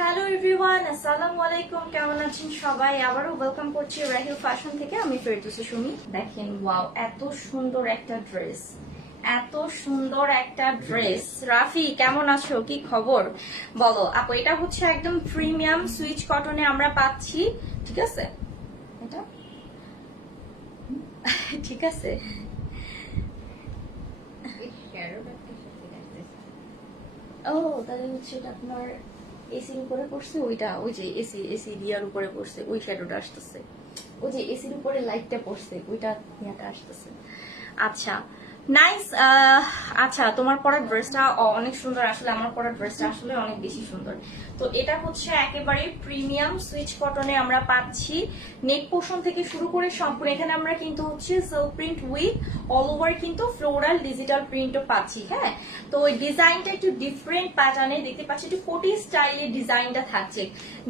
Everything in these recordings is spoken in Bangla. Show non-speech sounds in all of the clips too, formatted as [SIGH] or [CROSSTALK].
হ্যালো এভরিওয়ান আসসালামু আলাইকুম কেমন আছেন সবাই? আবারও ওয়েলকাম করছি রাহিল ফ্যাশন থেকে। আমি ফেরদৌসি সুমি দেখেন ওয়াও এত সুন্দর একটা ড্রেস এত সুন্দর একটা ড্রেস রাফি কেমন আছো? কি খবর? বলো আপু এটা হচ্ছে একদম প্রিমিয়াম সুইচ কটনে আমরা পাচ্ছি। ঠিক আছে? এটা? ঠিক আছে। ও তাহলে হচ্ছে এটা আপনার এসির উপরে পড়ছে, ওইটা, ওই যে এসি এসি দিয়ার উপরে পড়ছে, ওই শ্যাডোটা আসতেছে। ওই যে এসির উপরে লাইটটা পড়ছে, ওইটা আসতেছে। আচ্ছা নাইস আচ্ছা তোমার পরা ড্রেসটা অনেক সুন্দর আসলে, আমার পরা ড্রেসটা আসলে অনেক বেশি সুন্দর। তো এটা হচ্ছে একেবারে প্রিমিয়াম সুইচ কটনে আমরা পাচ্ছি। নেক পোর্শন থেকে শুরু করে সম্পূর্ণ, এখানে আমরা কিন্তু হচ্ছে silk print with all over কিন্তু ফ্লোরাল ডিজিটাল প্রিন্টও পাচ্ছি হ্যাঁ? তো ওই ডিজাইনটা একটু ডিফারেন্ট প্যাটার্নে দেখতে পাচ্ছি একটু কোটি স্টাইলের ডিজাইনটা থাকছে।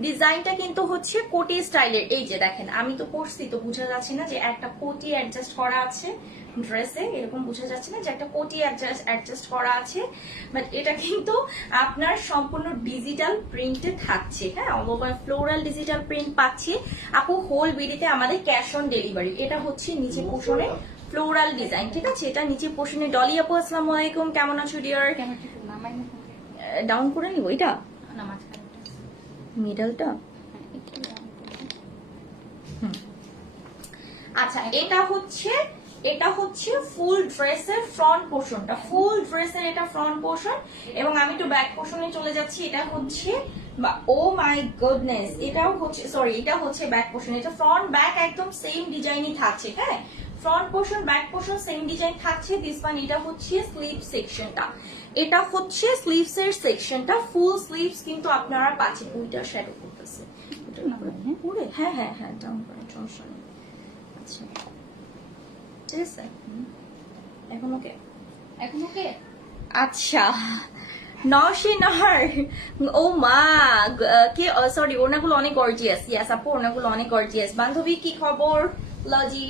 ডিজাইনটা কিন্তু হচ্ছে কোটি স্টাইলের এই যে দেখেন, আমি তো পড়ছি তো বোঝা যাচ্ছে না যে একটা কোটি অ্যাডজাস্ট করা আছে। ড্রেসে এরকম বোঝা যাচ্ছে না যে একটা কোটি অ্যাডজাস্ট করা আছে বাট এটা কিন্তু আপনার সম্পূর্ণ ডিজিটাল প্রিন্টে থাকছে। হ্যাঁ ফ্লোরাল ডিজিটাল প্রিন্ট পাচ্ছি। আপু হোল বিডিতে আমাদের ক্যাশ অন ডেলিভারি এটা হচ্ছে নিচে পোষণে ফ্লোরাল ডিজাইন ঠিক আছে? এটা নিচে পোষণে। ডলি আপু আসসালামু আলাইকুম। কেমন আছো ডিয়ার ডাউন করে নিব এটা? মিডলটা আচ্ছা এটা হচ্ছে এটা হচ্ছে ফুল ড্রেসের ফ্রন্ট পোর্শনটা। ফুল ড্রেসের এটা ফ্রন্ট পোর্শন এবং আমি একটু ব্যাক পোর্শনে চলে যাচ্ছি। এটা হচ্ছে ও মাই গুডনেস এটাও হচ্ছে সরি এটা হচ্ছে ব্যাক পোর্শন। এটা ফ্রন্ট ব্যাক একদম সেম ডিজাইনই থাকছে হ্যাঁ? Front portion back portion same design থাকছে। দিস ওয়ান এটা হচ্ছে স্লিভ সেকশনটা এটা হচ্ছে স্লিভস এর সেকশনটা ফুল স্লিভস কিন্তু আপনারা পাচ্ছেন। দুইটা শ্যাডো করতেছে পুরে হ্যাঁ? হ্যাঁ হ্যাঁ ডাউন করে সমস্যা নেই। আচ্ছা। ঠিক আছে এখন ওকে এখন ওকে আচ্ছা। নশি নহর ও মা কে সরি ওনাগুলো অনেক গর্জিয়াস ইয়াস আপু ওনাগুলো অনেক গর্জিয়াস বান্ধবী কি খবর? লজি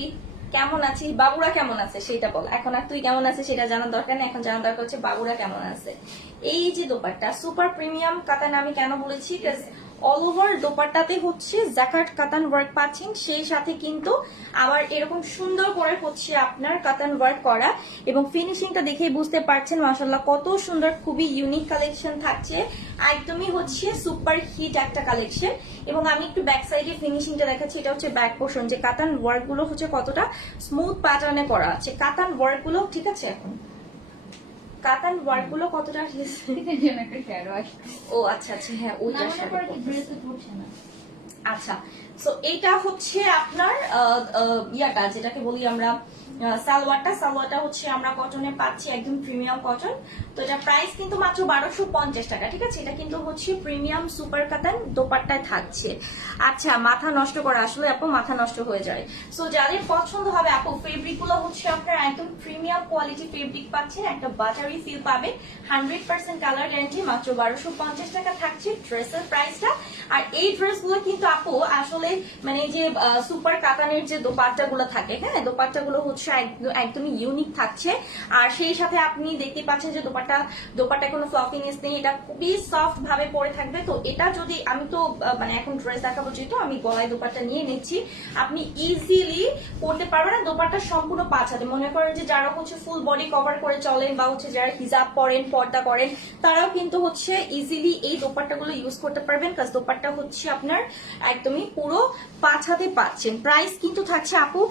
কেমন আছিস? বাবুরা কেমন আছে? সেটা বল। এখন আর তুই কেমন আছিস সেটা জানার দরকার নেই। এখন জানার দরকার হচ্ছে বাবুরা কেমন আছে। এই যে দোপাট্টা সুপার প্রিমিয়াম কাতান আমি কেন বলেছি? অল ওভার দোপাট্টাতে হচ্ছে জ্যাকার্ড কাতান ওয়ার্ক পাচ্ছেন, সেই সাথে কিন্তু আবার এরকম সুন্দর করে হচ্ছে আপনার কাতান ওয়ার্ক করা এবং ফিনিশিংটা দেখেই বুঝতে পারছেন মাসাল্লাহ কত সুন্দর, খুবই ইউনিক কালেকশন থাকছে, একদমই হচ্ছে সুপার হিট একটা কালেকশন এবং আমি একটু ব্যাক সাইডে ফিনিশিংটা দেখাচ্ছি, এটা হচ্ছে ব্যাক পোর্শন যে কাতান ওয়ার্কগুলো হচ্ছে কতটা স্মুথ প্যাটার্নে করা আছে, কাতান ওয়ার্কগুলো ঠিক আছে এখন? কাতান ওয়ার্কগুলো কতটা আসছে ও আচ্ছা আচ্ছা হ্যাঁ ওইটা আচ্ছা সো এটা হচ্ছে আপনার ইয়াটা যেটাকে বলি আমরা সালোয়ারটা সালোয়ারটা হচ্ছে আমরা কটনে পাচ্ছি একদম প্রিমিয়াম কটন তো এটা প্রাইস কিন্তু মাত্র বারোশো পঞ্চাশ টাকা, ঠিক আছে? এটা কিন্তু হচ্ছে প্রিমিয়াম সুপার কাতান দোপাট্টায় থাকছে। আচ্ছা মাথা নষ্ট করা আসলে আপু, মাথা নষ্ট হয়ে যায়। সো যাদের পছন্দ হবে আপু ফেব্রিকগুলো হচ্ছে আপনার একদম প্রিমিয়াম কোয়ালিটি ফেব্রিক পাচ্ছেন, একটা বাটারি ফিল পাবে হান্ড্রেড পার্সেন্ট কালার গ্যারান্টি মাত্র বারোশো পঞ্চাশ টাকা থাকছে ড্রেসের প্রাইসটা আর এই ড্রেসগুলো কিন্তু আপু, আসলে মানে যে সুপার কাতানের যে দোপাট্টা গুলো থাকে হ্যাঁ দোপাট্টা গুলো হচ্ছে একদম- একদমই ইউনিক থাকছে। আর সেই সাথে আপনি দেখতে পাচ্ছেন যে দোপাট্টা, দোপাট্টায় কোনো ফ্লফিনেস নেই। এটা খুবই সফট ভাবে পরে থাকবে। তো এটা যদি আমি তো মানে এখন ড্রেস দেখাবো যেহেতু, আমি গলায় দোপাট্টা নিয়ে নিচ্ছি। আপনি ইজিলি পরতে পারবেন। না দোপাট্টা সম্পূর্ণ পাঁচ মনে করেন যে যারা হচ্ছে ফুল বডি কভার করে চলেন বা হচ্ছে যারা হিজাব পরেন, পর্দা করেন, তারাও কিন্তু হচ্ছে ইজিলি এই দোপাট্টাগুলো ইউজ করতে পারবেন। কাজ দোপাট্টা হচ্ছে আপনার একদমই পুরো পাঁচ পাচ্ছেন। প্রাইস কিন্তু থাকছে আপু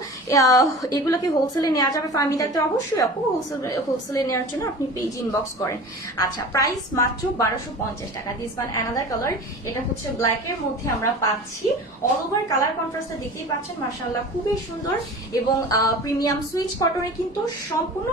এগুলোকে হোলসেলে নেওয়া যাবে। ফার্মি অবশ্যই আপু হোলসেলে হোলসেলে নেওয়ার জন্য আপনি পেজ ইনবক্স করেন। আচ্ছা প্রাইস মাত্র বারোশো পঞ্চাশ টাকা। দিস ওয়ান অ্যানাদার কালার এটা হচ্ছে ব্ল্যাক এর মধ্যে আমরা পাচ্ছি। অল ওভার কালার কন্ট্রাস্টটা দেখতেই পাচ্ছেন মার্শাল্লাহ খুবই সুন্দর। এবং প্রিমিয়াম সুইচ কটনে কিন্তু সম্পূর্ণ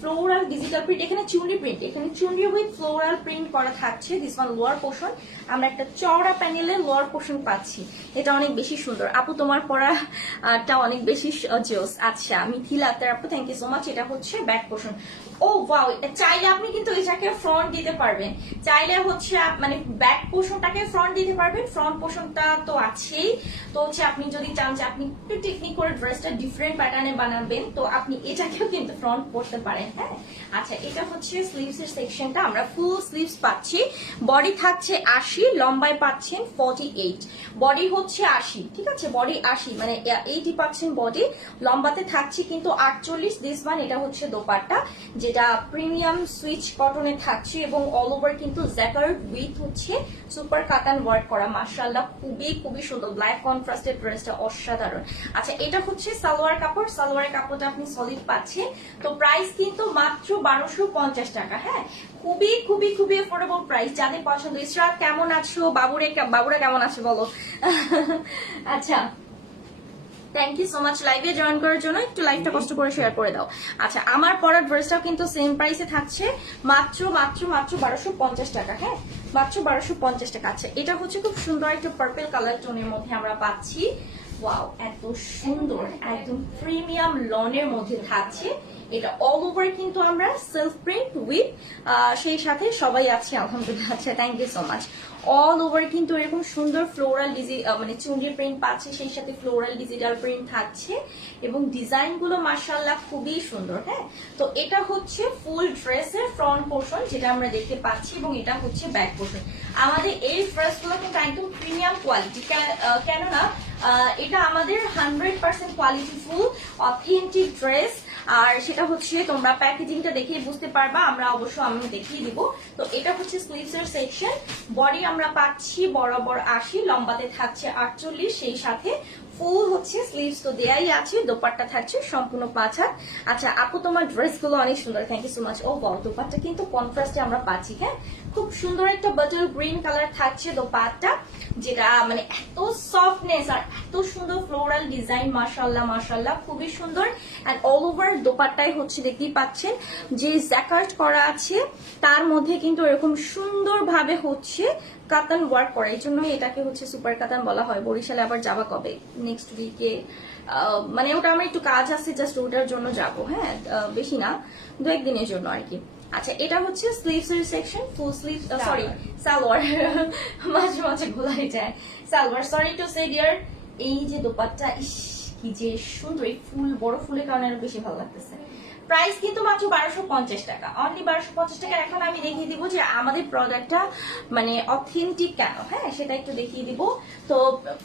ফ্লোরাল ডিজিটাল প্রিন্ট এখানে চুনরি প্রিন্ট এখানে চুনরি উইথ ফ্লোরাল প্রিন্ট করা থাকছে দিস ওয়ান লোয়ার পোর্শন আমরা একটা চওড়া প্যানেলে লোয়ার পোর্শন পাচ্ছি, এটা অনেক বেশি সুন্দর। আপু, তোমার পড়াটা অনেক বেশি জোস আচ্ছা আমি মিথিলা আক্তার আপু থ্যাংক ইউ সো মাচ এটা হচ্ছে ব্যাক পোর্শন ও ওয়াও চাইলে আপনি কিন্তু এটাকে ফ্রন্ট দিতে পারবেন। চাইলে হচ্ছে মানে ব্যাক পোর্শনটাকে ফ্রন্ট দিতে পারবেন। ফ্রন্ট পোর্শনটা তো আছেই। তো হচ্ছে আপনি যদি চান যে আপনি একটু টেকনিক করে ড্রেসটা ডিফারেন্ট প্যাটার্নে বানাবেন, তো আপনি এটাকেও কিন্তু ফ্রন্ট করতে পারেন হ্যাঁ? আচ্ছা এটা হচ্ছে স্লিভস এর সেকশনটা আমরা ফুল স্লিভস পাচ্ছি। বডি থাকছে আশি, লম্বায় পাচ্ছেন ফর্টি এইট বডি হচ্ছে আশি, ঠিক আছে? বডি আশি মানে এইটি পাচ্ছেন বডি লম্বাতে থাকছে কিন্তু আটচল্লিশ। দিস ওয়ান এটা হচ্ছে দোপাট্টা, যেটা প্রিমিয়াম সুইচ কটনে থাকছে এবং অল ওভার কিন্তু জ্যাকার্ড উইথ হচ্ছে সুপার কাতান ওয়ার্ক করা। মার্শাল্লাহ খুবই খুবই সুন্দর। ব্ল্যাক কন্ট্রাস্টেড ড্রেসটা অসাধারণ। আচ্ছা এটা হচ্ছে সালোয়ার কাপড়। সালোয়ার কাপড়টা আপনি সলিড পাচ্ছেন। তো প্রাইস কিন্তু মাত্র বারোশো পঞ্চাশ টাকা হ্যাঁ? খুবই খুবই খুবই এফোর্ডেবল প্রাইস যাদের পছন্দ, ইসরাত কেমন আছো? বাবুরে বাবুরা কেমন আছে বলো? [LAUGHS] আচ্ছা থ্যাংক ইউ সো মাচ লাইভে জয়েন করার জন্য। একটু লাইভটা কষ্ট করে শেয়ার করে দাও। আচ্ছা আমার পরার ড্রেসটাও কিন্তু সেম প্রাইসে থাকছে। মাত্র মাত্র মাত্র বারোশো পঞ্চাশ টাকা হ্যাঁ? মাত্র বারোশো পঞ্চাশ টাকা। আছে এটা হচ্ছে খুব সুন্দর একটা পার্পেল কালার টোনের মধ্যে আমরা পাচ্ছি। ওয়াও এত সুন্দর, একদম প্রিমিয়াম লনের মধ্যে থাকছে। এটা অল ওভার কিন্তু আমরা সেলফ প্রিন্ট উইথ সেই সাথে সবাই আছি, আলহামদুলিল্লাহ আচ্ছা thank you so much all over কিন্তু এরকম সুন্দর ফ্লোরাল ডিজি মানে চুন্ডি প্রিন্ট পাচ্ছে, সেই সাথে ফ্লোরাল ডিজিটাল প্রিন্ট থাকছে, এবং ডিজাইনগুলো মার্শাল্লাহ খুবই সুন্দর হ্যাঁ? তো এটা হচ্ছে ফুল ড্রেসের ফ্রন্ট পোর্শন যেটা আমরা দেখতে পাচ্ছি, এবং এটা হচ্ছে ব্যাক পোর্শন আমাদের এই ড্রেসগুলো কিন্তু একদম প্রিমিয়াম কোয়ালিটি কেননা এটা আমাদের hundred percent quality full authentic dress আর সেটা হচ্ছে তোমরা প্যাকেজিংটা দেখেই বুঝতে পারবা, আমরা অবশ্য আমি দেখিয়ে দিব। তো এটা হচ্ছে স্লিভস এর সেকশন বডি আমরা পাচ্ছি বরাবর আশি, লম্বাতে থাকছে আটচল্লিশ, সেই সাথে ফুল হচ্ছে স্লিভস তো দেয়াই আছে, দোপাট্টা থাকছে, সম্পূর্ণ পাঁচ হাত। আচ্ছা আপু, তোমার ড্রেসগুলো অনেক সুন্দর থ্যাংক ইউ সো মাচ ও বড় দোপাট্টা কিন্তু কন্ট্রাস্টে আমরা পাচ্ছি হ্যাঁ? খুব সুন্দর একটা বাটল গ্রিন কালার থাকছে দোপাট্টা, যেটা মানে এত সফটনেস আর এত সুন্দর ফ্লোরাল ডিজাইন মাশাল্লাহ মাশাল্লাহ খুবই সুন্দর। অ্যান্ড অল ওভার দোপাট্টায় হচ্ছে দেখতেই পাচ্ছেন, যে জ্যাকার্ট করা আছে, তার মধ্যে কিন্তু এরকম সুন্দরভাবে হচ্ছে কাতান ওয়ার্ক করা এই জন্যই এটাকে হচ্ছে সুপার কাতান বলা হয়। বরিশালে আবার যাবা কবে? নেক্সট উইকে মানে ওটা আমার একটু কাজ আছে জাস্ট ওটার জন্য যাব হ্যাঁ? বেশি না দু একদিনের জন্য আর কি। আচ্ছা এটা হচ্ছে স্লিভস এর section full sleeve sorry salwar. [LAUGHS] মাঝে মাঝে ভুলাই যায়। Salwar sorry to say dear এই যে দোপাট্টা ইস কি যে সুন্দর এই ফুল বড় ফুলের কারণে আরও বেশি ভালো লাগতেছে। প্রাইস কিন্তু মাত্র বারোশো পঞ্চাশ টাকা। অনলি বারোশো পঞ্চাশ টাকা। এখন আমি দেখিয়ে দিব যে আমাদের প্রোডাক্টটা মানে অথেন্টিক কেন? হ্যাঁ সেটা একটু দেখিয়ে দিব। তো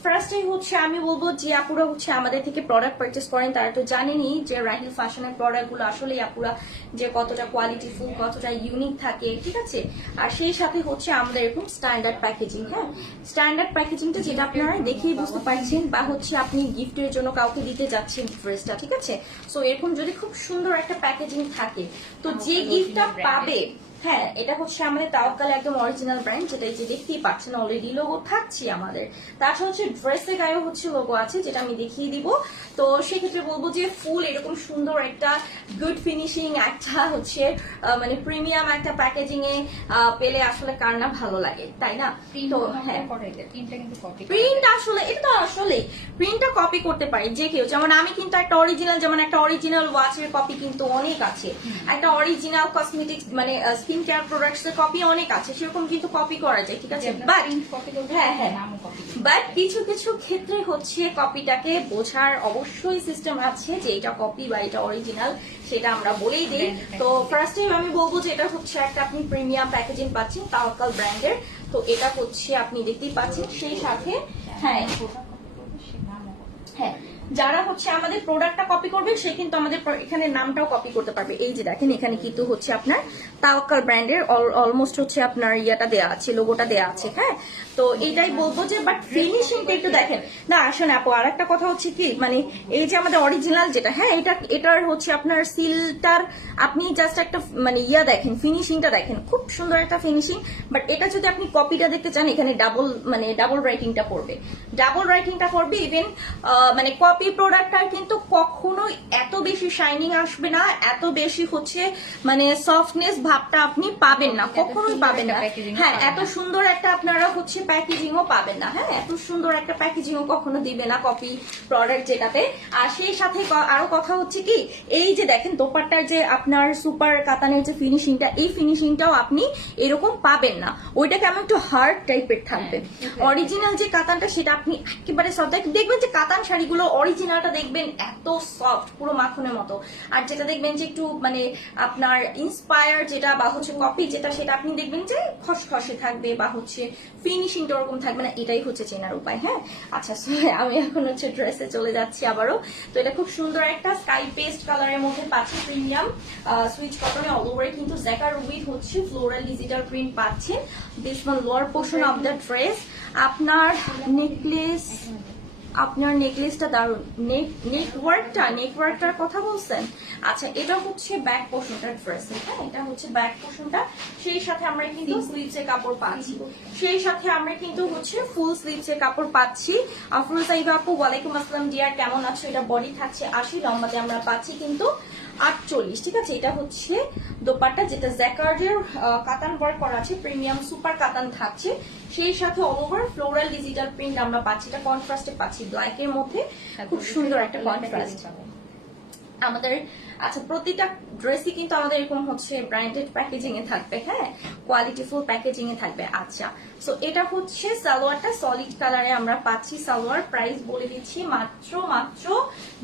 ফার্স্টে হচ্ছে আমি বলব যে আপুরা হচ্ছে আমাদের থেকে প্রোডাক্ট পারচেস করেন। তারা তো জানেনই যে রাহিল ফ্যাশনের প্রোডাক্টগুলো আসলেই আপুরা যে কতটা কোয়ালিটি ফুল, কতটা ইউনিক থাকে, ঠিক আছে? আর সেই সাথে হচ্ছে আমাদের এরকম স্ট্যান্ডার্ড প্যাকেজিং হ্যাঁ? স্ট্যান্ডার্ড প্যাকেজিংটা যেটা আপনারা দেখেই বুঝতে পারছেন বা হচ্ছে আপনি গিফটের জন্য কাউকে দিতে যাচ্ছেন ড্রেসটা ঠিক আছে? সো এরকম যদি খুব সুন্দর একটা প্যাকেজিং থাকে। তো যে গিফটটা পাবে হ্যাঁ এটা হচ্ছে আমাদের তাওকাল একদম অরিজিনাল ব্র্যান্ড যেটা এই যে দেখতেই পাচ্ছেন অলরেডি লোগো থাকছে আমাদের। তাছাড়া হচ্ছে ড্রেসের গায়েও হচ্ছে লোগো আছে যেটা আমি দেখিয়ে দিব। তো সেক্ষেত্রে বলব যে ফুল এরকম সুন্দর একটা গুড ফিনিশিং একটা হচ্ছে মানে প্রিমিয়াম একটা প্যাকেজিং এ পেলে আসলে কার না ভালো লাগে তাই না? তো হ্যাঁ। প্রিন্ট আসলে এটা তো আসলে প্রিন্টটা কপি করতে পারি যে কেউ। যেমন আমি কিন্তু একটা অরিজিনাল যেমন একটা অরিজিনাল ওয়াচের কপি কিন্তু অনেক আছে। একটা অরিজিনাল কসমেটিক্স মানে স্কিন কেয়ার প্রোডাক্টস এর কপি অনেক আছে সেরকম কিন্তু কপি করা যায় ঠিক আছে? বাট হ্যাঁ, হ্যাঁ। বাট কিছু কিছু ক্ষেত্রে হচ্ছে কপিটাকে বোঝার অবশ্যই সিস্টেম আছে যে এটা কপি বা এটা অরিজিনাল সেটা আমরা বলেই দিই। তো ফার্স্ট টাইম আমি বলব যে এটা হচ্ছে একটা আপনি প্রিমিয়াম প্যাকেজিং পাচ্ছেন তাওয়াক্কাল ব্র্যান্ডের তো এটা হচ্ছে আপনি দেখতেই পাচ্ছেন সেই সাথে হ্যাঁ হ্যাঁ যারা হচ্ছে আমাদের প্রোডাক্টটা কপি করবে, সে কিন্তু আমাদের এখানে নামটাও কপি করতে পারবে। এই যে দেখেন, এখানে কিন্তু হচ্ছে আপনার তাওয়াক্কাল ব্র্যান্ডের অলমোস্ট হচ্ছে আপনার ইয়াটা দেয়া আছে লোগোটা দেয়া আছে হ্যাঁ? তো এটাই বলব যে বাট ফিনিশিংটা একটু দেখেন। না আসেন আপু আর একটা কথা হচ্ছে কি মানে এই যে আমাদের অরিজিনাল যেটা হ্যাঁ এটা এটার হচ্ছে আপনার সিলটার আপনি জাস্ট একটা মানে ইয়া দেখেন ফিনিশিংটা দেখেন। খুব সুন্দর একটা ফিনিশিং বাট এটা যদি আপনি কপিটা দেখতে চান এখানে ডাবল মানে ডাবল রাইটিংটা পড়বে। ডাবল রাইটিংটা করবে ইভেন মানে কপি প্রোডাক্টটার কিন্তু কখনোই এত বেশি শাইনিং আসবে না এত বেশি হচ্ছে মানে সফটনেস ভাবটা আপনি পাবেন না কখনোই পাবেন না। হ্যাঁ এত সুন্দর একটা আপনারা হচ্ছে প্যাকেজিংও পাবেন না হ্যাঁ? এত সুন্দর একটা প্যাকেজিংও কখনো দিবে না কপি প্রোডাক্ট যেটাতে। আর সেই সাথে আরও কথা হচ্ছে কি এই যে দেখেন দোপাট্টার যে আপনার সুপার কাতানের যে ফিনিশিংটা এই ফিনিশিংটাও আপনি এরকম পাবেন না। ওইটা কেমন একটু হার্ড টাইপের থাকবে। হ্যাঁ, অরিজিনাল যে কাতানটা সেটা আপনি একেবারে সফট দেখবেন যে কাতান শাড়িগুলো অরিজিনালটা দেখবেন এত সফট পুরো মাখনের মতো। আর যেটা দেখবেন যে একটু মানে আপনার ইন্সপায়ার যেটা বা হচ্ছে কপি যেটা সেটা আপনি দেখবেন যে খসখসে থাকবে বা হচ্ছে ফিনিশিংটা ওরকম থাকবে না, এটাই হচ্ছে চেনার উপায় হ্যাঁ? আচ্ছা আমি এখন হচ্ছে ড্রেসে চলে যাচ্ছি আবারও। তো এটা খুব সুন্দর একটা স্কাই পেস্ট কালারের মধ্যে পাচ্ছি প্রিমিয়াম সুইচ কটনে অল ওভারে কিন্তু জ্যাকার উইথ হচ্ছে ফ্লোরাল ডিজিটাল প্রিন্ট পাচ্ছে। This one lower portion of the dress আপনার নেকলেস আপনার নেকলেসটা দারুণ নেক নেকওয়ার্কটা নেকওয়ার্কটার কথা বলছেন? আচ্ছা এটা হচ্ছে ব্যাক পোর্শনটা ড্রেস হ্যাঁ? এটা হচ্ছে ব্যাক পোর্শনটা সেই সাথে আমরা কিন্তু স্লিভস কাপড় পাচ্ছি। সেই সাথে আমরা কিন্তু হচ্ছে ফুল স্লিভস এর কাপড় পাচ্ছি। আফরোজ সাইবা আপু ওয়ালাইকুম আসসালাম। ডিয়ার কেমন আছো? এটা বডি থাকছে আশি লম্বাতে আমরা পাচ্ছি কিন্তু আটচল্লিশ ঠিক আছে? এটা হচ্ছে দোপাট্টা যেটা জ্যাকার্ডের কাতান ওয়ার্ক করা আছে প্রিমিয়াম সুপার কাতান থাকছে। সেই সাথে all over floral digital print আমরা পাচ্ছি এটা কন্ট্রাস্টে পাচ্ছি ব্ল্যাক এর মধ্যে। খুব সুন্দর একটা কন্ট্রাস্ট আমাদের আচ্ছা প্রতিটা ড্রেসই কিন্তু আমাদের এরকম হচ্ছে ব্র্যান্ডেড প্যাকেজিং এ থাকবে হ্যাঁ? কোয়ালিটিফুল প্যাকেজিং এ থাকবে আচ্ছা। সো এটা হচ্ছে সালোয়ারটা সলিড কালারে আমরা পাচ্ছি, সালোয়ার প্রাইস বলে দিচ্ছি মাত্র মাত্র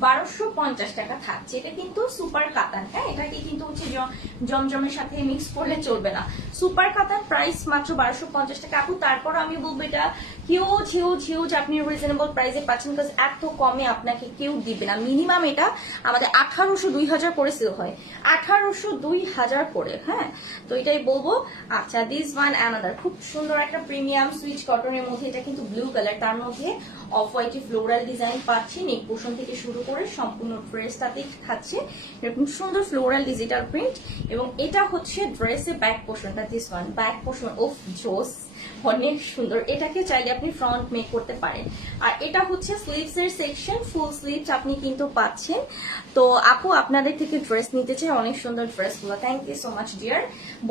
বারোশো পঞ্চাশ টাকা থাকছে এটা কিন্তু সুপার কাতান হ্যাঁ? এটাকে কিন্তু হচ্ছে জমজমের সাথে মিক্স করলে চলবে না। সুপার কাতান প্রাইস মাত্র বারোশো পঞ্চাশ টাকা। আপু, তারপর আমি বলব এটা হিউজ হিউজ হিউজ আপনি রিজনেবল প্রাইসে পাচ্ছেন বিকজ এত কমে আপনাকে কেউ দিবে না। মিনিমাম এটা আমাদের আঠারোশো, দুই হাজার করে সেল হয়। আঠারোশো দুই হাজার করে হ্যাঁ? তো এটাই বলব। আচ্ছা দিস ওয়ান অ্যানাদার খুব সুন্দর একটা প্রিমিয়াম সুইচ কটনের মধ্যে, এটা কিন্তু ব্লু কালার তার মধ্যে অফ হোয়াইটে ফ্লোরাল ডিজাইন পাচ্ছি, নেক পোর্শন থেকে শুরু করে সম্পূর্ণ ড্রেসটাতেই থাকছে এরকম সুন্দর ফ্লোরাল ডিজিটাল প্রিন্ট এবং এটা হচ্ছে ড্রেসের ব্যাক পোর্শনটা this one back portion of জোস অনেক সুন্দর। এটাকে চাইলে আপনি ফ্রন্ট মেক করতে পারেন। আর এটা হচ্ছে স্লিভস এর সেকশন ফুল স্লিভস আপনি কিন্তু পাচ্ছেন। তো আপু, আপনাদের থেকে ড্রেস নিতে চাই, অনেক সুন্দর ড্রেসগুলো thank you so much dear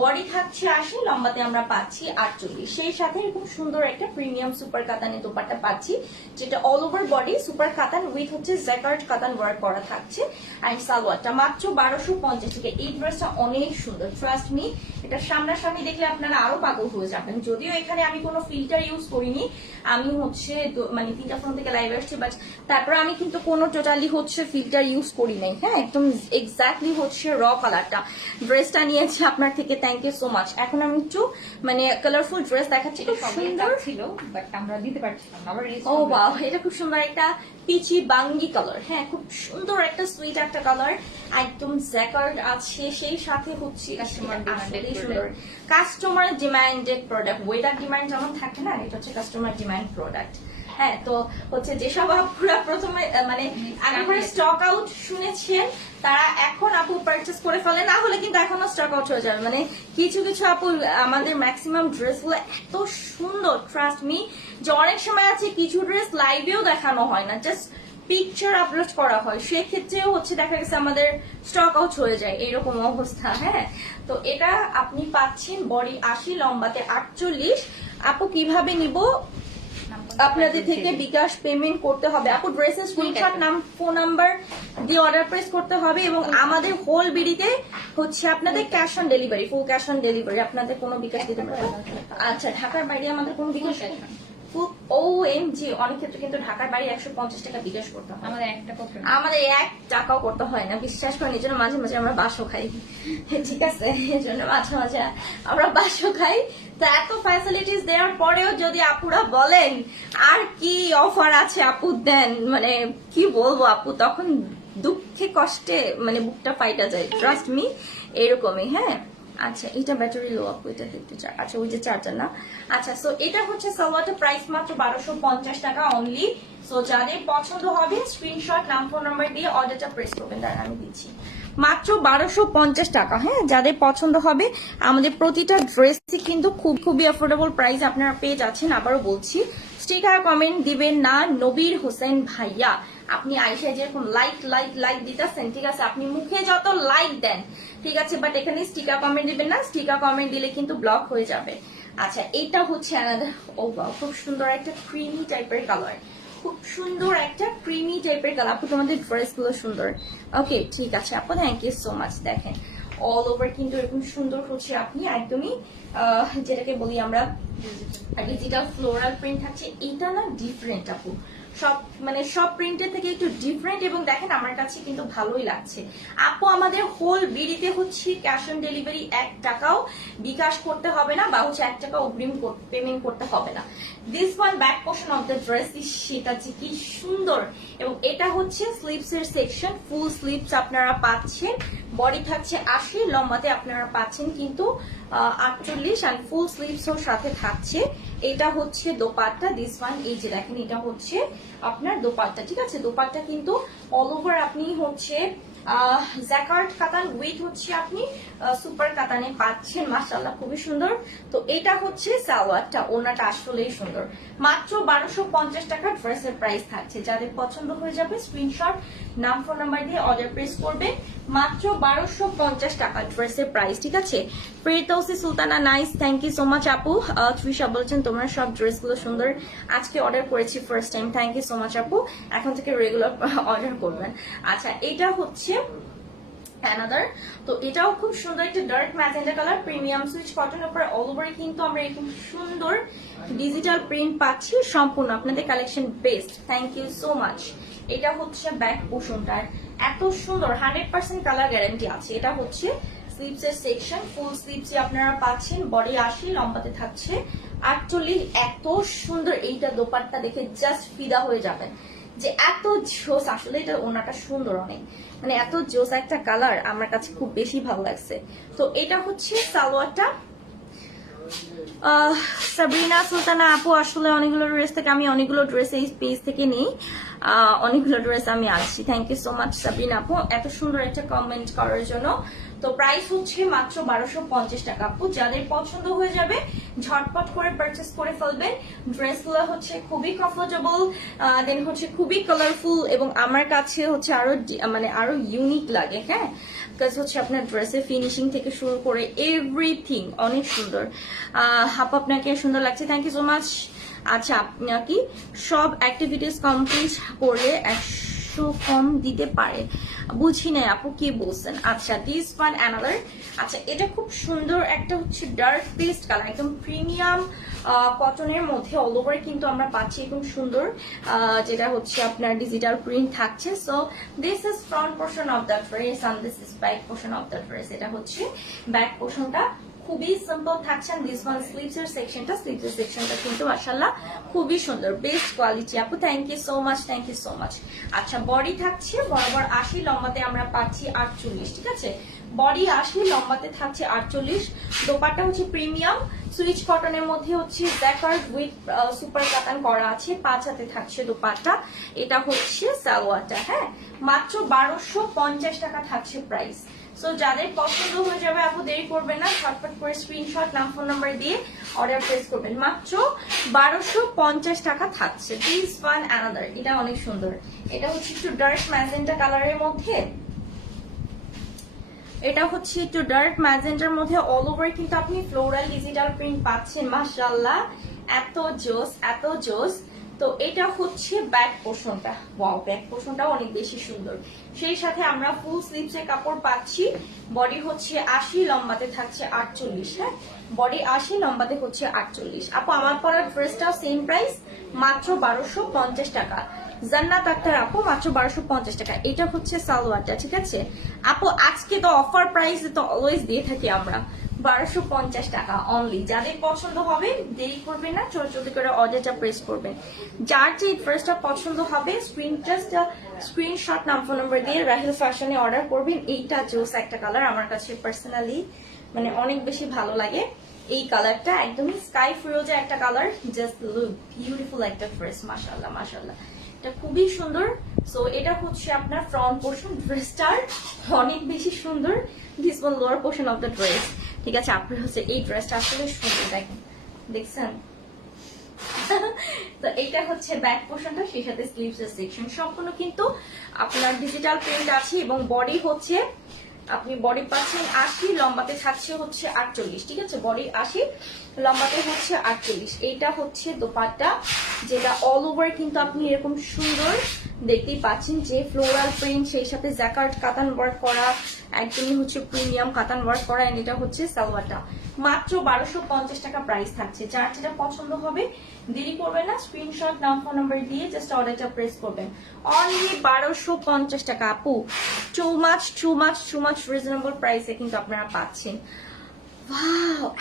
body থাকছে আশি, লম্বাতে আমরা পাচ্ছি আটচল্লিশ। সেই সাথে এরকম সুন্দর একটা প্রিমিয়াম সুপার কাতানের দোপাট্টা পাচ্ছি। যেটা অল ওভার বডি সুপার কাতান উইথ হচ্ছে জ্যাকার্ড কাতান ওয়ার্ক করা থাকছে। অ্যান্ড সালোয়ারটা মাত্র বারোশো পঞ্চাশ থেকে, এই ড্রেসটা অনেক সুন্দর ট্রাস্ট মি এটা সামনাসামনি দেখলে আপনারা আরও পাগল হয়ে যাবেন। যদিও এখানে আমি কোনো ফিল্টার ইউজ করিনি আমি হচ্ছে মানে তিনটা ফোন থেকে লাইভ আসছি বাট তারপর আমি কিন্তু কোনো টোটালি হচ্ছে ফিল্টার ইউজ করি নাই। হ্যাঁ একদম এক্স্যাক্টলি হচ্ছে র কালারটা ড্রেসটা নিয়েছি আপনার থেকে থ্যাংক ইউ সো মাচ এখন আমি একটু মানে কালারফুল ড্রেস দেখাচ্ছি খুব সুন্দর। ছিল বাট আমরা দিতে পারছিলাম আবার ও। বাহ এটা খুব সুন্দর একটা পিচি বাঙ্গি কালার হ্যাঁ খুব সুন্দর একটা সুইট একটা কালার একদম জ্যাকার্ড আছে সেই সাথে হচ্ছে Customer কাস্টমার ডিমান্ডেড প্রোডাক্ট ওয়েটার ডিমান্ড যেমন থাকে না এটা হচ্ছে কাস্টমার ডিমান্ড প্রোডাক্ট হ্যাঁ তো হচ্ছে যেসব আপুরা প্রথমে মানে আগেবারে স্টক আউট শুনেছেন তারা এখন আপু পারচেস করে ফেলে না হলে কিন্তু এখনও স্টক আউট হয়ে যাবে। মানে কিছু কিছু আপু আমাদের ম্যাক্সিমাম ড্রেসগুলো এত সুন্দর ট্রাস্ট মি যে অনেক সময় আছে কিছু ড্রেস লাইভেও দেখানো হয় না জাস্ট পিকচার আপলোড করা হয় সেক্ষেত্রেও হচ্ছে দেখা গেছে আমাদের স্টক আউট হয়ে যায় এরকম অবস্থা হ্যাঁ? তো এটা আপনি পাচ্ছেন বডি আশি লম্বাতে আটচল্লিশ। আপু কীভাবে নিব? আপনাদের থেকে বিকাশ পেমেন্ট করতে হবে। আপু ড্রেসের স্ক্রিনশট নাম ফোন নাম্বার দিয়ে অর্ডার প্রেস করতে হবে এবং আমাদের হোল বিডিতে হচ্ছে আপনাদের cash on delivery full cash on delivery আপনাদের কোনো বিকাশ দিতে পারবে না। আচ্ছা ঢাকার বাইরে আমাদের কোনো বিকাশ ও এম জি অনেক ক্ষেত্রে কিন্তু ঢাকার বাইরে একশো পঞ্চাশ টাকা বিকাশ করতে হয়। আমাদের একটা করতে আমাদের এক টাকাও করতে হয় না। বিশ্বাস করেন এই জন্য মাঝে মাঝে আমরা বাসও খাই। ঠিক আছে? এই জন্য মাঝে মাঝে আমরা বাসও খাই। তো এত ফ্যাসিলিটিস দেওয়ার পরেও যদি আপুরা বলেন আর কি অফার আছে আপু দেন? মানে কি বলব আপু তখন দুঃখে কষ্টে মানে বুকটা পাইটা যায়। ট্রাস্ট মি এরকমই হ্যাঁ? আচ্ছা এটা ব্যাটারি লো আপ এটা দেখতে চার আচ্ছা ওই যে চার্জার না? আচ্ছা সো এটা হচ্ছে সালোয়ারটা প্রাইস মাত্র বারোশো পঞ্চাশ টাকা অনলি সো যাদের পছন্দ হবে স্ক্রিনশট নাম ফোন নাম্বার দিয়ে অর্ডারটা প্রেস করবেন। দাঁড়া আমি দিচ্ছি। মাত্র বারোশো পঞ্চাশ টাকা হ্যাঁ? যাদের পছন্দ হবে, আমাদের প্রতিটা ড্রেসই কিন্তু খুব, খুবই অ্যাফোর্ডেবল প্রাইস আপনারা পেয়ে যাচ্ছেন, আবারও বলছি। স্টিকার কমেন্ট দিবেন না নবীর হোসেন ভাইয়া। আপনি আইসা যেরকম লাইক লাইক লাইক দিতেছেন ঠিক আছে? আপনি মুখে যত লাইক দেন ঠিক আছে? বাট এখানে স্টিকার কমেন্ট দিবেন না স্টিকার কমেন্ট দিলে কিন্তু ব্লক হয়ে যাবে। আচ্ছা এটা হচ্ছে ও বাহ, খুব সুন্দর একটা ক্রিমি টাইপের কালার খুব সুন্দর একটা ক্রিমি টাইপের কালার আপু তোমাদের ড্রেসগুলো সুন্দর। ওকে ঠিক আছে আপু থ্যাংক ইউ সো মাচ দেখেন অল ওভার কিন্তু এরকম সুন্দর হচ্ছে আপনি একদমই যেটাকে বলি আমরা ডিজিটাল ফ্লোরাল প্রিন্ট থাকছে। এটা না ডিফারেন্ট আপু। সব মানে সব প্রিন্টের থেকে একটু ডিফারেন্ট এবং দেখেন আমার কাছে কিন্তু ভালোই লাগছে। আপু, আমাদের হোল বিড়িতে হচ্ছে ক্যাশ অন ডেলিভারি এক টাকাও বিকাশ করতে হবে না বা হচ্ছে এক টাকা অগ্রিম পেমেন্ট করতে হবে না। This one back portion of the dress is সেটা যে কি সুন্দর! এবং এটা হচ্ছে স্লিপস এর সেকশন ফুল স্লিপস আপনারা পাচ্ছেন। বডি থাকছে আশি, লম্বাতে আপনারা পাচ্ছেন কিন্তু আটচল্লিশ অ্যান্ড ফুল স্লিভসও সাথে থাকছে। এটা হচ্ছে দোপাট্টা দিস ওয়ান এই যে দেখেন, এটা হচ্ছে আপনার দোপাট্টা ঠিক আছে? দোপাট্টা কিন্তু অল ওভার আপনি হচ্ছে জ্যাকার্ড কাতান উইথ হচ্ছে আপনি সুপার কাতানে পাচ্ছেন মাসাল্লাহ খুবই সুন্দর। তো এটা হচ্ছে সালোয়ারটা ওনাটা আসলেই সুন্দর। মাত্র বারোশো পঞ্চাশ টাকার ড্রেসের প্রাইস থাকছে। যাদের পছন্দ হয়ে যাবে স্ক্রিনশট নাম ফোন নাম্বার দিয়ে অর্ডার প্রেস করবে। মাত্র বারোশো পঞ্চাশ টাকা ড্রেসের প্রাইস ঠিক আছে? Ferdousi Sultana nice thank you so much আপু। তৃষা বলছেন, তোমরা সব ড্রেসগুলো সুন্দর আজকে অর্ডার করেছি first time thank you so much আপু। এখন থেকে রেগুলার অর্ডার [LAUGHS] করবেন। আচ্ছা এটা হচ্ছে অ্যানাদার তো এটাও খুব সুন্দর একটা dark magenta colour premium Swiss cotton উপর অল ওভারে কিন্তু আমরা এরকম সুন্দর ডিজিটাল প্রিন্ট পাচ্ছি সম্পূর্ণ আপনাদের collection best thank you so much এটা হচ্ছে ব্যাক পোষণটার এত সুন্দর হান্ড্রেড পার্সেন্ট কালার গ্যারান্টি আছে। এটা হচ্ছে স্লিপস এর সেকশন ফুল স্লিপস আপনারা পাচ্ছেন বডি আশি, লম্বাতে থাকছে। আটচল্লিশ, এত সুন্দর এইটা দোপাট্টা দেখে জাস্ট ফিদা হয়ে যাবেন। যে এত জোস, আসলে এটা ওনাটা সুন্দর অনেক। মানে এত জোস একটা কালার আমার কাছে খুব বেশি ভালো লাগছে। তো এটা হচ্ছে সালোয়ারটা। সাবরিনা, সুলতানা আপু, আসলে অনেকগুলো ড্রেস থেকে আমি অনেকগুলো ড্রেস এই পেজ থেকে নিই। অনেকগুলো ড্রেস আমি আসছি thank you so much Sabrina আপু। এত সুন্দর একটা কমেন্ট করার জন্য। তো প্রাইস হচ্ছে মাত্র বারোশো পঞ্চাশ টাকা। আপু, যাদের পছন্দ হয়ে যাবে, ঝটপট করে পারচেস করে ফেলবেন। ড্রেসগুলো হচ্ছে খুবই কমফোর্টেবল দেন হচ্ছে খুবই কালারফুল এবং আমার কাছে হচ্ছে আরও মানে আরও ইউনিক লাগে হ্যাঁ? বিকজ হচ্ছে আপনার ড্রেসের ফিনিশিং থেকে শুরু করে এভরিথিং অনেক সুন্দর। হাপ আপনাকে সুন্দর লাগছে? থ্যাংক ইউ সো মাচ আচ্ছা আপনাকে সব অ্যাক্টিভিটিস কমপ্লিট করলে একশো কম দিতে পারে। বুঝি না আপু কি বলছেন? আচ্ছা দিস ওয়ান অ্যানাদার আচ্ছা এটা খুব সুন্দর একটা হচ্ছে ডার্ক পেস্ট কালার একদম প্রিমিয়াম কটনের মধ্যে অল ওভার কিন্তু আমরা পাচ্ছি একদম সুন্দর যেটা হচ্ছে আপনার ডিজিটাল প্রিন্ট থাকছে। So this is front portion of the dress and this is back portion of the dress এটা হচ্ছে ব্যাক পোর্শনটা খুবই সিম্পল থাকছে দিস ওয়ান স্লিভস এর সেকশনটা স্লিভস এর সেকশনটা কিন্তু মাশাআল্লাহ খুবই সুন্দর। বেস্ট কোয়ালিটি আপু thank you so much thank you so much আচ্ছা বডি থাকছে বরাবর আশি, লম্বাতে আমরা পাচ্ছি আটচল্লিশ, ঠিক আছে? বডি আশি, লম্বাতে থাকছে আটচল্লিশ। দোপাট্টা হচ্ছে প্রিমিয়াম সুইচ কটনের মধ্যে হচ্ছে জ্যাকার্ড উইথ সুপার কাতান করা আছে। পাঁচ হাতে থাকছে দোপাট্টা। এটা হচ্ছে সালোয়ারটা হ্যাঁ? মাত্র বারোশো পঞ্চাশ টাকা থাকছে প্রাইস সো যাদের পছন্দ হয়ে যাবে আপু, দেরি করবেন না, ঝটপট করে স্ক্রিনশট নাম ফোন নাম্বার দিয়ে অর্ডার প্লেস করবেন। মাত্র বারোশো পঞ্চাশ টাকা থাকছে। দিস ওয়ান অ্যানাদার এটা অনেক সুন্দর। এটা হচ্ছে একটু ডার্ক ম্যাজেন্টা কালারের মধ্যে। এটা হচ্ছে একটু ডার্ক ম্যাজেন্টার মধ্যে। অল ওভার কিন্তু আপনি ফ্লোরাল ডিজিটাল প্রিন্ট পাচ্ছেন, মাশাআল্লাহ। এত জোস এত জোস। তো এটা হচ্ছে ব্যাক পোর্শনটা ওয়াও ব্যাক পোর্শনটাও অনেক বেশি সুন্দর। সেই সাথে আমরা ফুল স্লিভস এর কাপড় পাচ্ছি। বডি হচ্ছে আশি, লম্বাতে থাকছে আটচল্লিশ হ্যাঁ? বডি আশি, লম্বাতে হচ্ছে আটচল্লিশ। আপু, আমার পরা ড্রেসটাও সেম প্রাইস মাত্র বারোশো পঞ্চাশ টাকা। জান্নাত আক্তার আপু, মাত্র বারোশো পঞ্চাশ টাকা। এটা হচ্ছে সালোয়ারটা, ঠিক আছে? আপু, আজকে তো অফার প্রাইস তো অলওয়েজ দিয়ে থাকি আমরা। বারোশো পঞ্চাশ টাকা অনলি যাদের পছন্দ হবে, দেরি করবেন না করে অর্ডারটা প্রেস করবেন। যার পছন্দ হবে স্ক্রিন স্ক্রিনশট নাম্বার দিয়ে অর্ডার করবেন। এইটা জোস একটা কালার আমার কাছে পার্সোনালি মানে অনেক বেশি ভালো লাগে। এই কালারটা একদমই স্কাই ফিরোজা একটা কালার জাস্ট লুক বিউটিফুল একটা ড্রেস মাশাল্লাহ মাশাল্লাহ এটা খুবই সুন্দর। সো এটা হচ্ছে আপনার ফ্রন্ট পোর্শন ড্রেসটার অনেক বেশি সুন্দর this one lower portion of the dress ঠিক আছে আপনার হচ্ছে এই ড্রেসটা আসলে সুন্দর, দেখেন, দেখছেন? তো এটা হচ্ছে ব্যাক পোর্শনটা সেই সাথে স্লিভস সেকশন সম্পূর্ণ কিন্তু আপনার ডিজিটাল প্রিন্ট আছে এবং বডি হচ্ছে আপনি বডি পাচ্ছেন আশি, লম্বাতে থাকছে হচ্ছে আটচল্লিশ, ঠিক আছে? বডি আশি, লম্বাতে হচ্ছে আটচল্লিশ। এইটা হচ্ছে দোপাটা যেটা অল ওভার কিন্তু আপনি এরকম সুন্দর দেখতেই পাচ্ছেন যে ফ্লোরাল প্রিন্ট সেই সাথে জ্যাকার্ড কাতান ওয়ার্ক করা, একদমই হচ্ছে প্রিমিয়াম কাতান ওয়ার্ক করা এটা হচ্ছে সালোয়ারটা। মাত্র বারোশো পঞ্চাশ টাকা প্রাইস থাকছে। যার যেটা পছন্দ হবে দেরি করবেন না স্ক্রিনশট নাম ফোন নাম্বার দিয়ে জাস্ট অর্ডারটা প্রেস করবেন। অনলি বারোশো পঞ্চাশ টাকা। আপু too much too much too much reasonable প্রাইসে কিন্তু আপনারা পাচ্ছেন।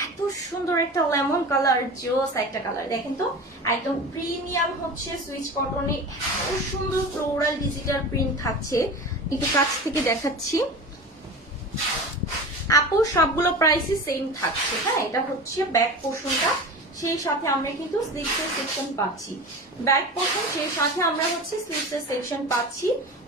এত সুন্দর একটা লেমন কালার জোস একটা কালার দেখেন তো, একদম প্রিমিয়াম হচ্ছে সুইচ কটনে এত সুন্দর ফ্লোরাল ডিজিটাল প্রিন্ট থাকছে। একটু কাছ থেকে দেখাচ্ছি। আপু, সবগুলো প্রাইসই সেম থাকছে হ্যাঁ? এটা হচ্ছে ব্যাক পোর্শনটা সেই সাথে আমরা কিন্তু স্লিভসের সেকশন পাচ্ছি। ব্যাক পোর্শন সেই সাথে আমরা হচ্ছে স্লিভসের সেকশন পাচ্ছি।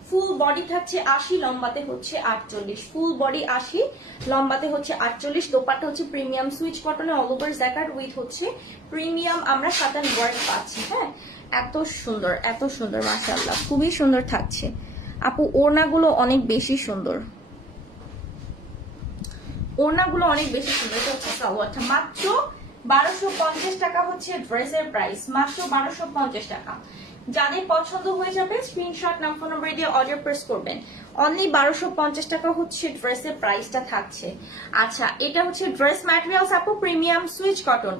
ফুল বডি থাকছে আশি, লম্বাতে হচ্ছে আটচল্লিশ। ফুল বডি আশি, লম্বাতে হচ্ছে আটচল্লিশ। দোপাট্টা হচ্ছে প্রিমিয়াম সুইচ কটনে অল ওভার জ্যাকার উইথ হচ্ছে প্রিমিয়াম আমরা সাতান ওয়ার্ক পাচ্ছি হ্যাঁ? এত সুন্দর এত সুন্দর, মাশাআল্লাহ। খুবই সুন্দর থাকছে। আপু, ওড়নাগুলো অনেক বেশি সুন্দর। ওড়নাগুলো অনেক বেশি সুন্দর হচ্ছে মাত্র বারোশো পঞ্চাশ টাকা হচ্ছে ড্রেসের প্রাইস মাত্র বারোশো পঞ্চাশ টাকা। যাদের পছন্দ হয়ে যাবে স্ক্রিনশট নাম ফোন নাম্বার দিয়ে অর্ডার প্রেস করবেন। অনলি বারোশো পঞ্চাশ টাকা হচ্ছে ড্রেসের প্রাইসটা থাকছে। আচ্ছা এটা হচ্ছে ড্রেস ম্যাটেরিয়ালস আপু প্রিমিয়াম সুইচ কটন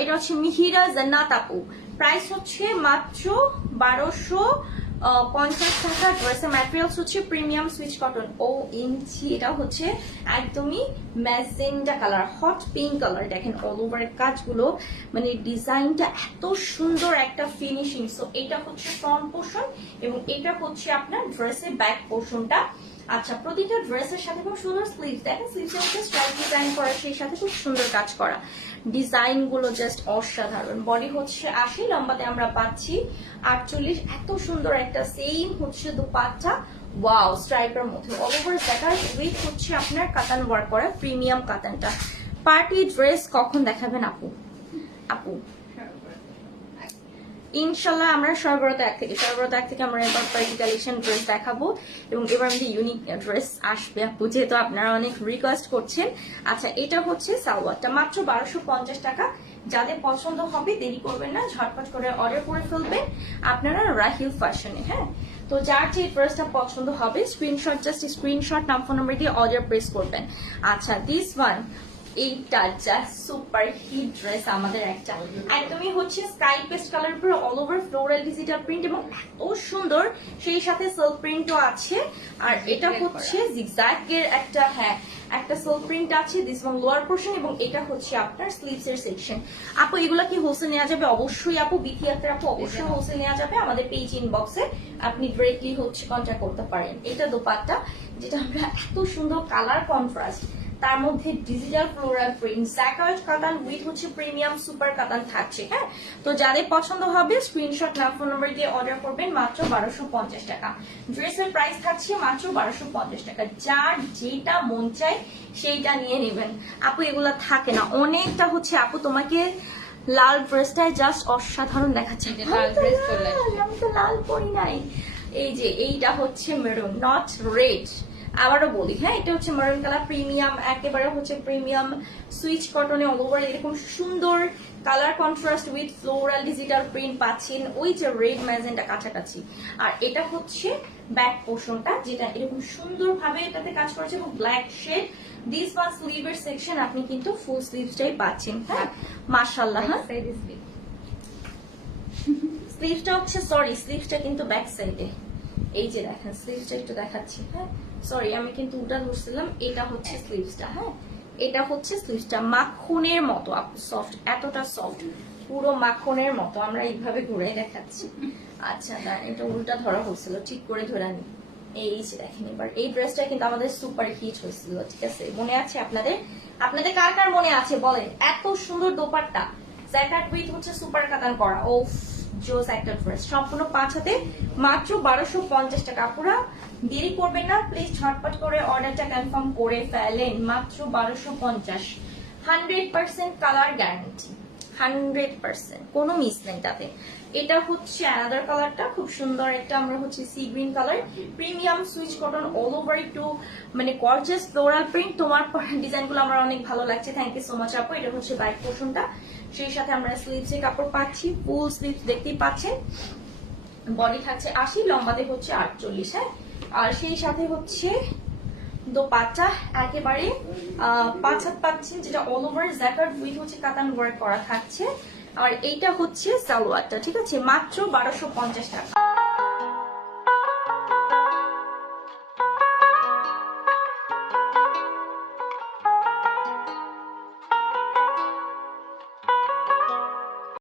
এটা হচ্ছে মিহিরা জান্নাত আপু। প্রাইস হচ্ছে মাত্র বারোশো পঞ্চাশ টাকা ড্রেসের ম্যাটেরিয়ালস হচ্ছে প্রিমিয়াম সুইচ কটন ও ইঞ্চি এটা হচ্ছে একদমই magenta colour hot pink colour দেখেন অল ওভার কাজগুলো মানে ডিজাইনটা এত সুন্দর একটা ফিনিশিং সো এটা হচ্ছে ফ্রন্ট পোর্শন এবং এটা হচ্ছে আপনার ড্রেসের ব্যাক পোর্শনটা আচ্ছা প্রতিটা ড্রেসের সাথে খুব সুন্দর স্লিভ দেখেন স্লিভসের মধ্যে স্ট্রাইপ ডিজাইন করা, সেই সাথে খুব সুন্দর কাজ করা। ডিজাইনগুলো জাস্ট অসাধারণ। বডি হচ্ছে আশি, লম্বাতে আমরা পাচ্ছি আটচল্লিশ। এত সুন্দর একটা সেম হচ্ছে দুপাটটা। ওয়াও স্ট্রাইপের মধ্যে। অল ওভার দেখার উইথ হচ্ছে আপনার কাতান ওয়ার্ক করা প্রিমিয়াম কাতানটা পার্টি ড্রেস কখন দেখাবেন আপু? আপু ইনশাল্লাহ আমরা সরবরাহ এক থেকে সরবরাহ এক থেকে আমরা এবার পার্টি কালেকশন ড্রেস দেখাবো। এবং এবার আমাদের ইউনিক ড্রেস আসবে। আপু, যেহেতু আপনারা অনেক রিকোয়েস্ট করছেন। আচ্ছা এটা হচ্ছে সালোয়ারটা। মাত্র বারোশো পঞ্চাশ টাকা। যাদের পছন্দ হবে, দেরি করবেন না। ঝটপট করে অর্ডার করে ফেলবেন। আপনারা রাহিল ফ্যাশনে হ্যাঁ? তো যার যে ড্রেসটা পছন্দ হবে স্ক্রিনশট জাস্ট স্ক্রিনশট নাম ফোন নাম্বার দিয়ে অর্ডার প্রেস করবেন। আচ্ছা দিস ওয়ান এইটা জাস্ট সুপার হিট ড্রেস আমাদের একটা। একদমই হচ্ছে স্কাই পেস্ট কালার উপরে all over floral digital print এবং এত সুন্দর সেই সাথে সিল্ক প্রিন্টও আছে। আর এটা হচ্ছে জিগজ্যাগ এর একটা হ্যাঁ একটা সিল্ক প্রিন্ট আছে দিস ওয়ান লোয়ার পোর্শন এবং এটা হচ্ছে আপনার স্লিভস এর সেকশন আপু এগুলা কি হোলসেল নেওয়া যাবে? অবশ্যই আপু বিথিয়াতে আপু অবশ্যই হোলসেল নেওয়া যাবে। আমাদের পেজ ইনবক্সে আপনি ডিরেক্টলি হচ্ছে কন্ট্যাক্ট করতে পারেন। এটা দোপাট্টা যেটা আমরা এত সুন্দর কালার কন্ট্রাস্ট তার মধ্যে ডিজিটাল ফ্লোরাল প্রিন্ট স্যাকার্ড কাতান উইথ হচ্ছে প্রিমিয়াম সুপার কাতান থাকছে হ্যাঁ? তো যাদের পছন্দ হবে স্ক্রিনশট নাম ফোন নাম্বার দিয়ে অর্ডার করবেন মাত্র বারোশো পঞ্চাশ টাকা। ড্রেসের প্রাইস থাকছে মাত্র বারোশো পঞ্চাশ টাকা। যার যেটা মন চায় সেইটা নিয়ে নেবেন। আপু এগুলা থাকে না। অনেকটা হচ্ছে আপু তোমাকে লাল ড্রেসটায় জাস্ট অসাধারণ দেখাচ্ছে। লাল আসছে। আমি তো লাল পরি নাই। এই যে এইটা হচ্ছে মেরুন নট রেড আবারও বলি হ্যাঁ এটা হচ্ছে মেরুন কালার প্রিমিয়াম একেবারে হচ্ছে প্রিমিয়াম সুইচ কটনে অল ওভার এরকম সুন্দর colour contrast with floral digital print পাচ্ছেন ওই যে রেড ম্যাজেন্টা কাছাকাছি। আর এটা হচ্ছে ব্যাক পোর্শনটা যেটা এরকম সুন্দরভাবে এটাতে কাজ করেছে এবং ব্ল্যাক শেড দিস ওয়ান স্লিভের সেকশন আপনি কিন্তু ফুল স্লিভসটাই পাচ্ছেন হ্যাঁ? মাশাল্লাহ হ্যাঁ. স্লিভসটা হচ্ছে সরি স্লিভটা কিন্তু ব্যাক সাইডে এই যে দেখেন স্লিভটা একটু দেখাচ্ছি হ্যাঁ? সরি আমি কিন্তু উল্টা ধরছিলাম। এটা হচ্ছে স্লিভসটা হ্যাঁ? এটা হচ্ছে স্লিভসটা মাখনের মতো। সফট এতটা সফট পুরো মাখনের মতো। আমরা এইভাবে ঘুরে দেখাচ্ছি। আচ্ছা দাঁড়ান, এটা উল্টা ধরা হচ্ছিল। ঠিক করে ধরে নি এই যে দেখেন এবার এই ড্রেসটা কিন্তু আমাদের সুপার হিট হয়েছিল ঠিক আছে? মনে আছে আপনাদের? আপনাদের কার কার মনে আছে? বলেন এত সুন্দর দোপাট্টা। জ্যাকার্ড উইথ হচ্ছে সুপার কাতান করা। ও জোস একটা ড্রেস সম্পূর্ণ পাঁচ হাতে মাত্র বারোশো পঞ্চাশ টাকা। পুরা দেরি করবেন না প্লিজ ঝটপট করে অর্ডারটা কনফার্ম করে ফেলেন। মাত্র বারোশো পঞ্চাশ। Hundred percent colour guarantee hundred percent কোনো মিস নেই তাতে। এটা হচ্ছে অ্যানাদার কালারটা খুব সুন্দর একটা আমরা হচ্ছে sea green colour premium Swiss cotton all over একটু মানে গর্জিয়াস ফ্লোরাল প্রিন্ট তোমার ডিজাইনগুলো আমার অনেক ভালো লাগছে। থ্যাংক ইউ সো মাচ আপু। এটা হচ্ছে বাইক পোর্শনটা সেই সাথে আমরা স্লিভসে কাপড় পাচ্ছি ফুল স্লিভ দেখতেই পাচ্ছেন। বডি থাকছে আশি, লম্বাতে হচ্ছে আটচল্লিশ হ্যাঁ? আর সেই সাথে হচ্ছে দোপাট্টা, একেবারে পাঁচ হাত পাচ্ছেন, যেটা অল ওভার জ্যাকার্ড উইথ হচ্ছে কাতান ওয়ার্ক করা থাকছে। আর এইটা হচ্ছে সালোয়ারটা, ঠিক আছে? মাত্র বারোশো পঞ্চাশ টাকা।